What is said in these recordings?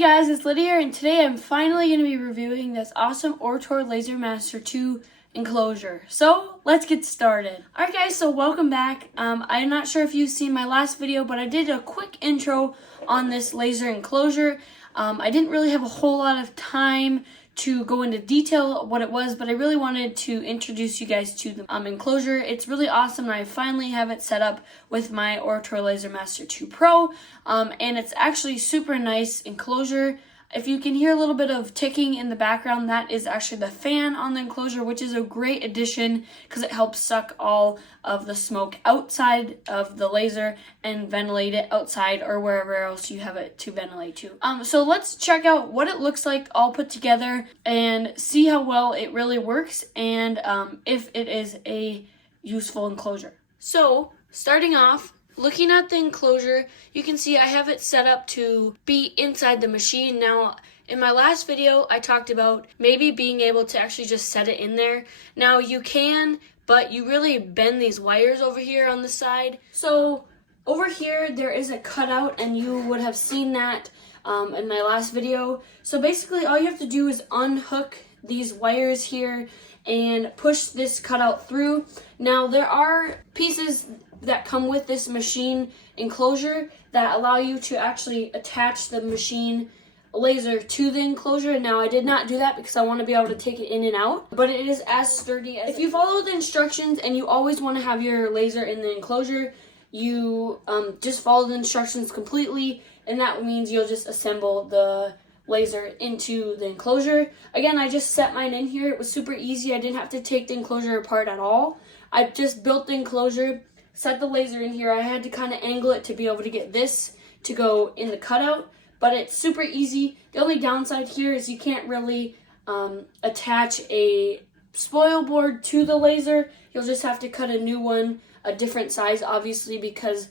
Hey guys, it's Lydia here, and today I'm finally going to be reviewing this awesome Ortur Laser Master 2 enclosure. So, let's get started. Alright guys, so welcome back. I'm not sure if you've seen my last video, but I did a quick intro on this laser enclosure. I didn't really have a whole lot of time to go into detail what it was, but I really wanted to introduce you guys to the enclosure. It's really awesome, and I finally have it set up with my Ortur Laser Master 2 Pro, and it's actually super nice enclosure. If you can hear a little bit of ticking in the background, that is actually the fan on the enclosure, which is a great addition because it helps suck all of the smoke outside of the laser and ventilate it outside or wherever else you have it to ventilate to. So let's check out what it looks like all put together and see how well it really works and if it is a useful enclosure. So starting off, looking at the enclosure, you can see I have it set up to be inside the machine. Now, in my last video, I talked about maybe being able to actually just set it in there. Now, you can, but you really bend these wires over here on the side. So, over here, there is a cutout, and you would have seen that in my last video. So, basically, all you have to do is unhook these wires here and push this cutout through. Now, there are pieces that come with this machine enclosure that allow you to actually attach the machine laser to the enclosure. Now, I did not do that because I want to be able to take it in and out, but it is as sturdy as. If you follow the instructions and you always want to have your laser in the enclosure, you just follow the instructions completely, and that means you'll just assemble the laser into the enclosure. Again, I just set mine in here. It was super easy. I didn't have to take the enclosure apart at all. I just built the enclosure, set the laser in here. I had to kind of angle it to be able to get this to go in the cutout, but it's super easy. The only downside here is you can't really attach a spoil board to the laser. You'll just have to cut a new one, a different size, obviously, because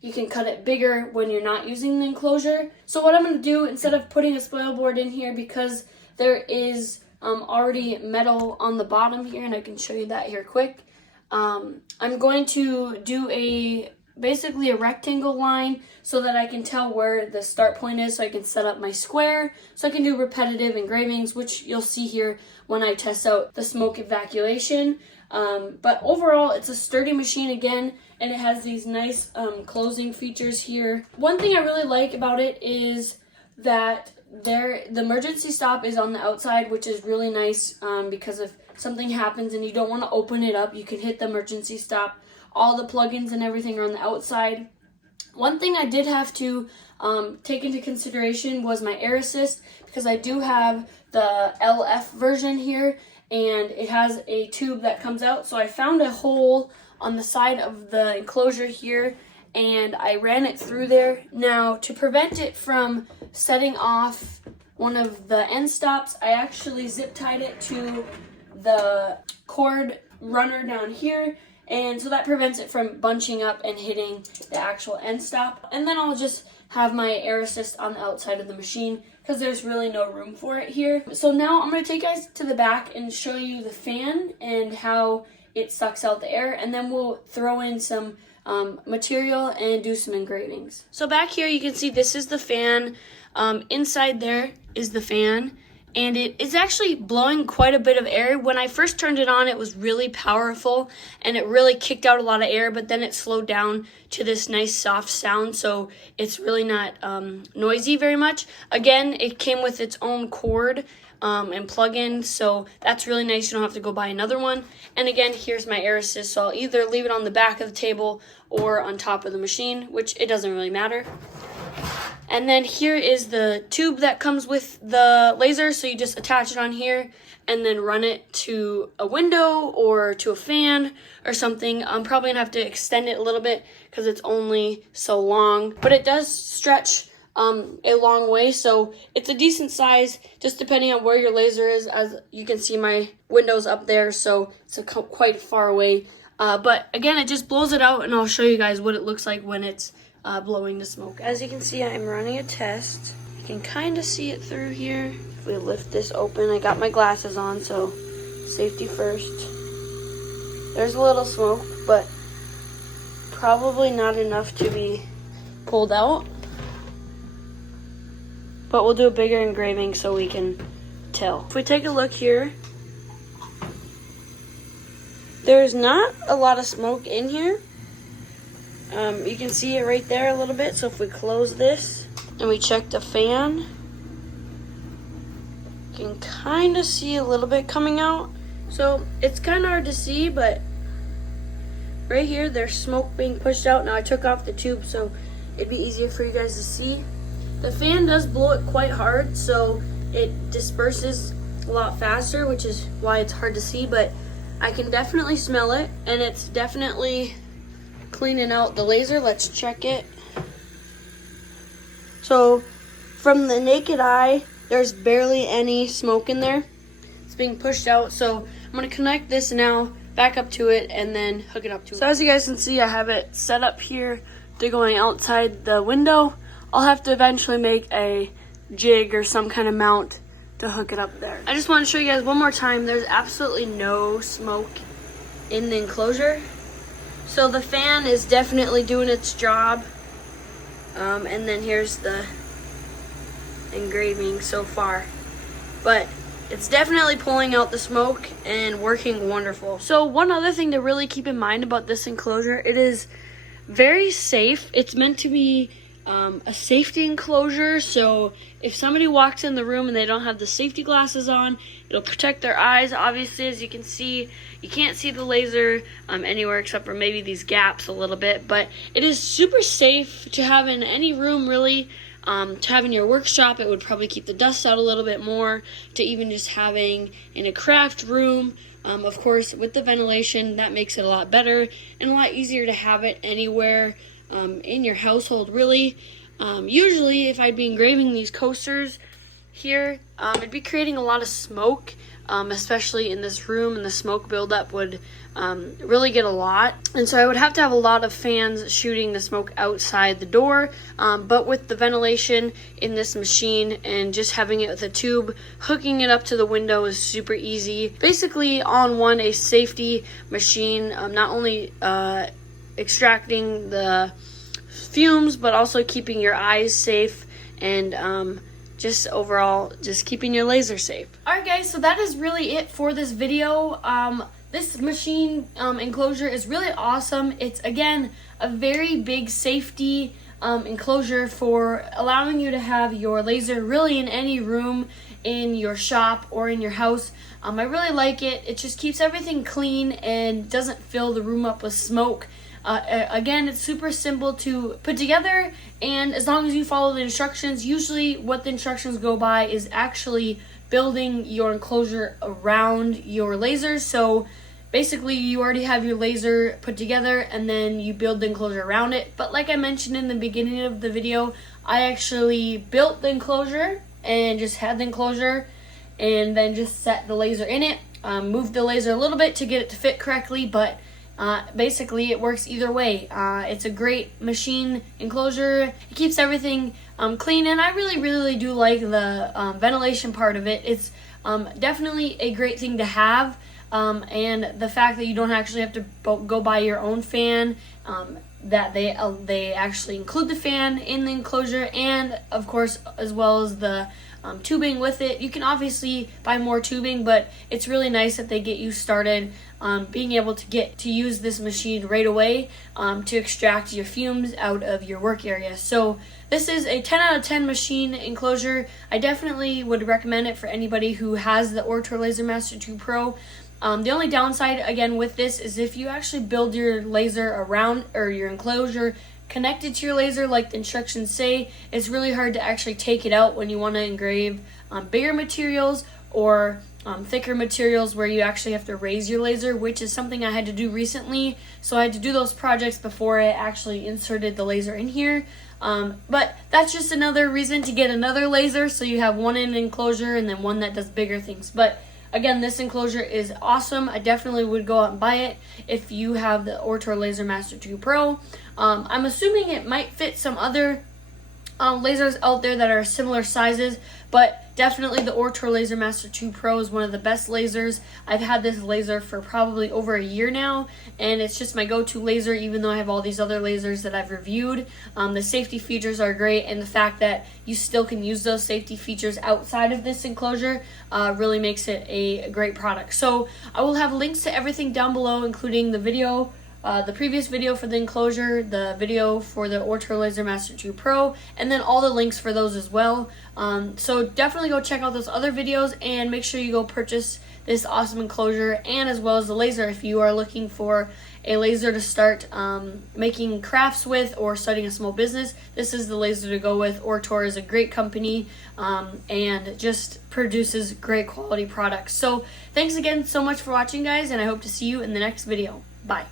you can cut it bigger when you're not using the enclosure. So what I'm going to do, instead of putting a spoil board in here, because there is already metal on the bottom here, and I can show you that here quick, I'm going to do basically a rectangle line so that I can tell where the start point is, so I can set up my square, so I can do repetitive engravings, which you'll see here when I test out the smoke evacuation. But overall, it's a sturdy machine again, and it has these nice closing features here. One thing I really like about it is that the emergency stop is on the outside, which is really nice because if something happens and you don't want to open it up, you can hit the emergency stop. All the plugins and everything are on the outside. One thing I did have to take into consideration was my air assist, because I do have the LF version here, and it has a tube that comes out. So I found a hole on the side of the enclosure here, and I ran it through there. Now, to prevent it from setting off one of the end stops, I actually zip tied it to the cord runner down here, and so that prevents it from bunching up and hitting the actual end stop. And then I'll just have my air assist on the outside of the machine because there's really no room for it here. So now I'm going to take you guys to the back and show you the fan and how it sucks out the air, and then we'll throw in some material and do some engravings. So back here you can see this is the fan. Inside there is the fan, and it is actually blowing quite a bit of air. When I first turned it on, it was really powerful and it really kicked out a lot of air, but then it slowed down to this nice soft sound, so it's really not noisy very much. Again, it came with its own cord and plug-in, so that's really nice. You don't have to go buy another one. And again, here's my air assist, so I'll either leave it on the back of the table or on top of the machine, which it doesn't really matter. And then here is the tube that comes with the laser, so you just attach it on here and then run it to a window or to a fan or something. I'm probably gonna have to extend it a little bit because it's only so long, but it does stretch a long way, so it's a decent size, just depending on where your laser is. As you can see, my window's up there, so it's quite far away. But again, it just blows it out, and I'll show you guys what it looks like when it's blowing the smoke. As you can see, I'm running a test. You can kind of see it through here. If we lift this open, I got my glasses on, so safety first. There's a little smoke, but probably not enough to be pulled out. but we'll do a bigger engraving so we can tell. If we take a look here, there's not a lot of smoke in here. You can see it right there a little bit. So if we close this and we check the fan, you can kind of see a little bit coming out. So it's kind of hard to see, but right here there's smoke being pushed out. Now I took off the tube so it'd be easier for you guys to see. The fan does blow it quite hard, so it disperses a lot faster, which is why it's hard to see, but I can definitely smell it, and it's definitely cleaning out the laser. Let's check it. So from the naked eye, there's barely any smoke in there. It's being pushed out, so I'm gonna connect this now, back up to it, and then hook it up to it. So as you guys can see, I have it set up here to going outside the window. I'll have to eventually make a jig or some kind of mount to hook it up there. I just want to show you guys one more time, there's absolutely no smoke in the enclosure. So the fan is definitely doing its job. And then here's the engraving so far. But it's definitely pulling out the smoke and working wonderful. So one other thing to really keep in mind about this enclosure, it is very safe. It's meant to be a safety enclosure, so if somebody walks in the room and they don't have the safety glasses on, it'll protect their eyes. Obviously, as you can see, you can't see the laser anywhere except for maybe these gaps a little bit, but it is super safe to have in any room, really. To have in your workshop, it would probably keep the dust out a little bit more, to even just having in a craft room. Of course, with the ventilation, that makes it a lot better and a lot easier to have it anywhere in your household, really. Usually, if I'd be engraving these coasters here, it'd be creating a lot of smoke, especially in this room, and the smoke buildup would really get a lot. And so I would have to have a lot of fans shooting the smoke outside the door, but with the ventilation in this machine and just having it with a tube, hooking it up to the window is super easy. Basically, a safety machine, not only extracting the fumes, but also keeping your eyes safe and just overall just keeping your laser safe. Alright guys, so that is really it for this video. This machine enclosure is really awesome. It's, again, a very big safety enclosure for allowing you to have your laser really in any room in your shop or in your house. I really like it. It just keeps everything clean and doesn't fill the room up with smoke. Again, it's super simple to put together, and as long as you follow the instructions, usually what the instructions go by is actually building your enclosure around your lasers. So basically you already have your laser put together and then you build the enclosure around it. But like I mentioned in the beginning of the video, I actually built the enclosure and just had the enclosure and then just set the laser in it. Moved the laser a little bit to get it to fit correctly, but basically it works either way. It's a great machine enclosure. It keeps everything clean, and I really do like the ventilation part of it. It's definitely a great thing to have, and the fact that you don't actually have to go buy your own fan, that they actually include the fan in the enclosure, and of course as well as the tubing with it. You can obviously buy more tubing, but it's really nice that they get you started being able to get to use this machine right away to extract your fumes out of your work area. So this is a 10 out of 10 machine enclosure. I definitely would recommend it for anybody who has the Ortur Laser Master 2 Pro. The only downside, again, with this is if you actually build your laser around, or your enclosure connected to your laser like the instructions say, it's really hard to actually take it out when you want to engrave bigger materials or thicker materials where you actually have to raise your laser, which is something I had to do recently. So I had to do those projects before I actually inserted the laser in here. But that's just another reason to get another laser, so you have one in an enclosure and then one that does bigger things. But again, this enclosure is awesome. I definitely would go out and buy it if you have the Ortur Laser Master 2 Pro. I'm assuming it might fit some other lasers out there that are similar sizes, but definitely the Ortur Laser Master 2 Pro is one of the best lasers. I've had this laser for probably over a year now, and it's just my go-to laser, even though I have all these other lasers that I've reviewed. The safety features are great, and the fact that you still can use those safety features outside of this enclosure really makes it a great product. So I will have links to everything down below, including the video, the previous video for the enclosure, the video for the Ortur Laser Master 2 Pro, and then all the links for those as well. So definitely go check out those other videos, and make sure you go purchase this awesome enclosure, and as well as the laser if you are looking for a laser to start making crafts with or starting a small business. This is the laser to go with. Ortur is a great company and just produces great quality products. So thanks again so much for watching, guys, and I hope to see you in the next video. Bye.